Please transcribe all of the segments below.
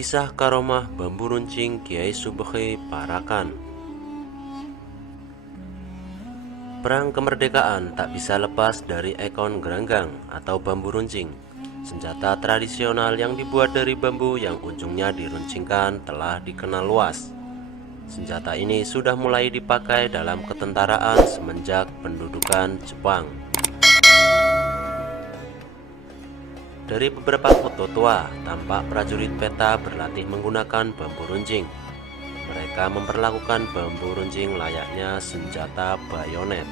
Kisah karomah bambu runcing Kiai Subekhi Parakan. Perang kemerdekaan tak bisa lepas dari ekon geranggang atau bambu runcing, senjata tradisional yang dibuat dari bambu yang ujungnya diruncingkan telah dikenal luas. Senjata ini sudah mulai dipakai dalam ketentaraan semenjak pendudukan Jepang. Dari beberapa foto tua, tampak prajurit peta berlatih menggunakan bambu runcing. Mereka memperlakukan bambu runcing layaknya senjata bayonet.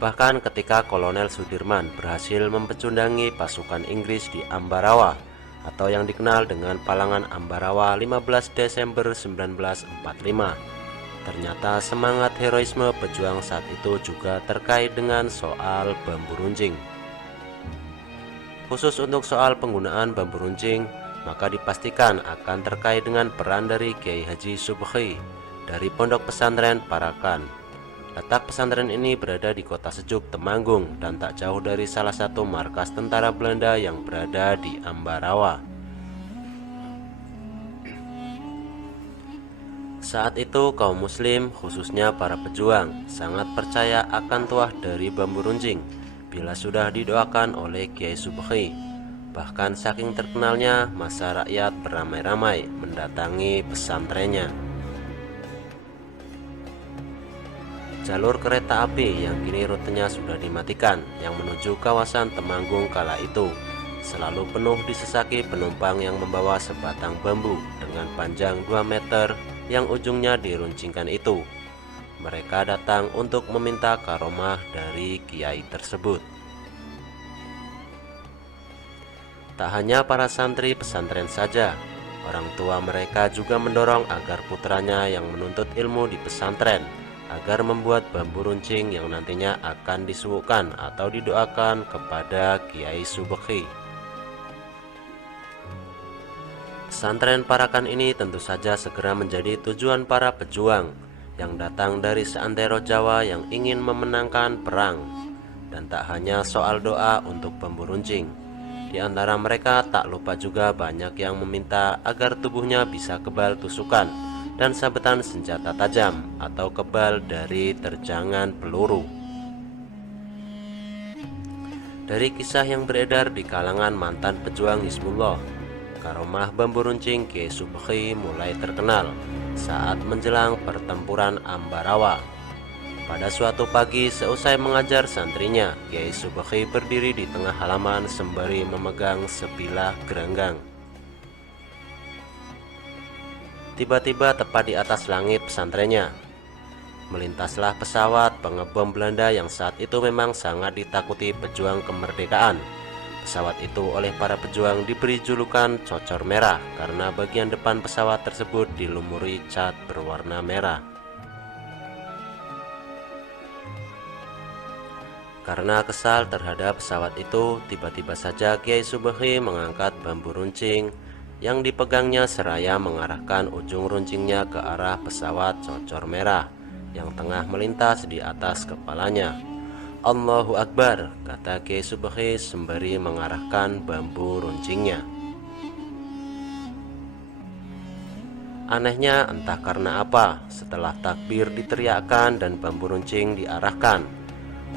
Bahkan ketika Kolonel Sudirman berhasil mempecundangi pasukan Inggris di Ambarawa, atau yang dikenal dengan Palangan Ambarawa 15 Desember 1945, ternyata semangat heroisme pejuang saat itu juga terkait dengan soal bambu runcing. Khusus untuk soal penggunaan bambu runcing, maka dipastikan akan terkait dengan peran dari Kiai Haji Subekhi dari Pondok Pesantren Parakan. Letak pesantren ini berada di kota sejuk Temanggung dan tak jauh dari salah satu markas tentara Belanda yang berada di Ambarawa. Saat itu kaum muslim, khususnya para pejuang, sangat percaya akan tuah dari bambu runcing bila sudah didoakan oleh Kiai Subekhi. Bahkan saking terkenalnya, masa rakyat beramai-ramai mendatangi pesantrennya. Jalur kereta api yang kini rutenya sudah dimatikan yang menuju kawasan Temanggung kala itu selalu penuh disesaki penumpang yang membawa sebatang bambu dengan panjang 2 meter yang ujungnya diruncingkan itu. Mereka datang untuk meminta karomah dari kiai tersebut. Tak hanya para santri pesantren saja, orang tua mereka juga mendorong agar putranya yang menuntut ilmu di pesantren agar membuat bambu runcing yang nantinya akan disuguhkan atau didoakan kepada Kiai Subekhi. Pesantren Parakan ini tentu saja segera menjadi tujuan para pejuang yang datang dari seantero Jawa yang ingin memenangkan perang. Dan tak hanya soal doa untuk bambu runcing, di antara mereka tak lupa juga banyak yang meminta agar tubuhnya bisa kebal tusukan dan sabetan senjata tajam atau kebal dari terjangan peluru. Dari kisah yang beredar di kalangan mantan pejuang Hizbullah, karomah bambu runcing Kiai Subekhi mulai terkenal saat menjelang pertempuran Ambarawa. Pada suatu pagi seusai mengajar santrinya, Kiai Subekhi berdiri di tengah halaman sembari memegang sebilah geranggang. Tiba-tiba tepat di atas langit pesantrennya, melintaslah pesawat pengebom Belanda yang saat itu memang sangat ditakuti pejuang kemerdekaan. Pesawat itu oleh para pejuang diberi julukan Cocor Merah karena bagian depan pesawat tersebut dilumuri cat berwarna merah. Karena kesal terhadap pesawat itu, tiba-tiba saja Kiai Subekhi mengangkat bambu runcing yang dipegangnya seraya mengarahkan ujung runcingnya ke arah pesawat Cocor Merah yang tengah melintas di atas kepalanya. Allahu Akbar, kata Kiai Subekhi sembari mengarahkan bambu runcingnya. Anehnya entah karena apa, setelah takbir diteriakkan dan bambu runcing diarahkan,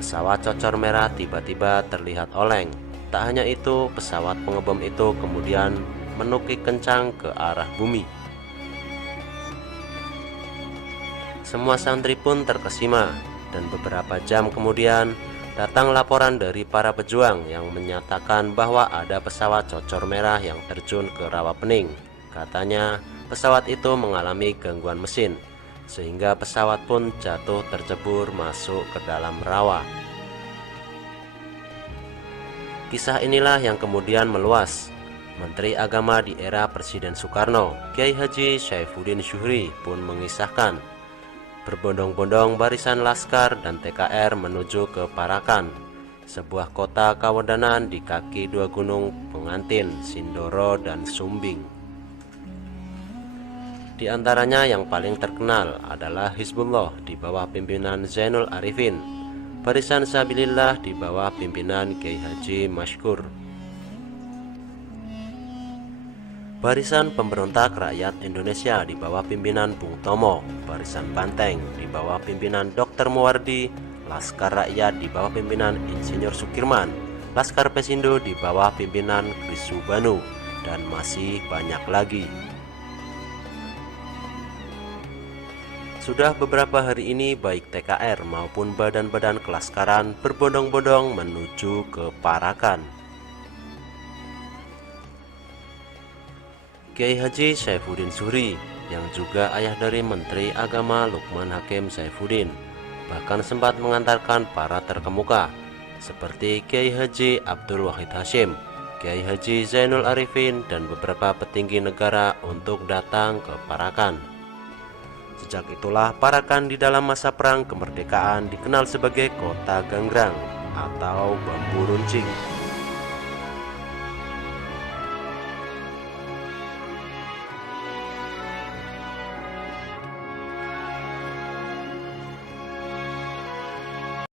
pesawat Cocor Merah tiba-tiba terlihat oleng. Tak hanya itu, pesawat pengebom itu kemudian menukik kencang ke arah bumi. Semua santri pun terkesima, dan beberapa jam kemudian datang laporan dari para pejuang yang menyatakan bahwa ada pesawat Cocor Merah yang terjun ke Rawapening. Katanya pesawat itu mengalami gangguan mesin, sehingga pesawat pun jatuh tercebur masuk ke dalam rawa. Kisah inilah yang kemudian meluas. Menteri Agama di era Presiden Soekarno, Kiai Haji Saifuddin Syuhri pun mengisahkan berbondong-bondong barisan laskar dan TKR menuju ke Parakan, sebuah kota kawedanan di kaki 2 gunung pengantin Sindoro dan Sumbing. Di antaranya yang paling terkenal adalah Hizbullah di bawah pimpinan Zainul Arifin, Barisan Sabilillah di bawah pimpinan Kiai Haji Mashkur. Barisan Pemberontak Rakyat Indonesia di bawah pimpinan Bung Tomo, Barisan Banteng di bawah pimpinan Dr. Muwardi, Laskar Rakyat di bawah pimpinan Insinyur Sukirman, Laskar Pesindo di bawah pimpinan Krisu Banu, dan masih banyak lagi. Sudah beberapa hari ini baik TKR maupun badan-badan kelaskaran berbondong-bondong menuju ke Parakan. Kiai Haji Saifuddin Zuhri, yang juga ayah dari Menteri Agama Lukman Hakim Saifuddin, bahkan sempat mengantarkan para terkemuka seperti Kiai Haji Abdul Wahid Hashim, Kiai Haji Zainul Arifin, dan beberapa petinggi negara untuk datang ke Parakan. Sejak itulah Parakan di dalam masa perang kemerdekaan dikenal sebagai Kota Ganggrang atau Bambu Runcing.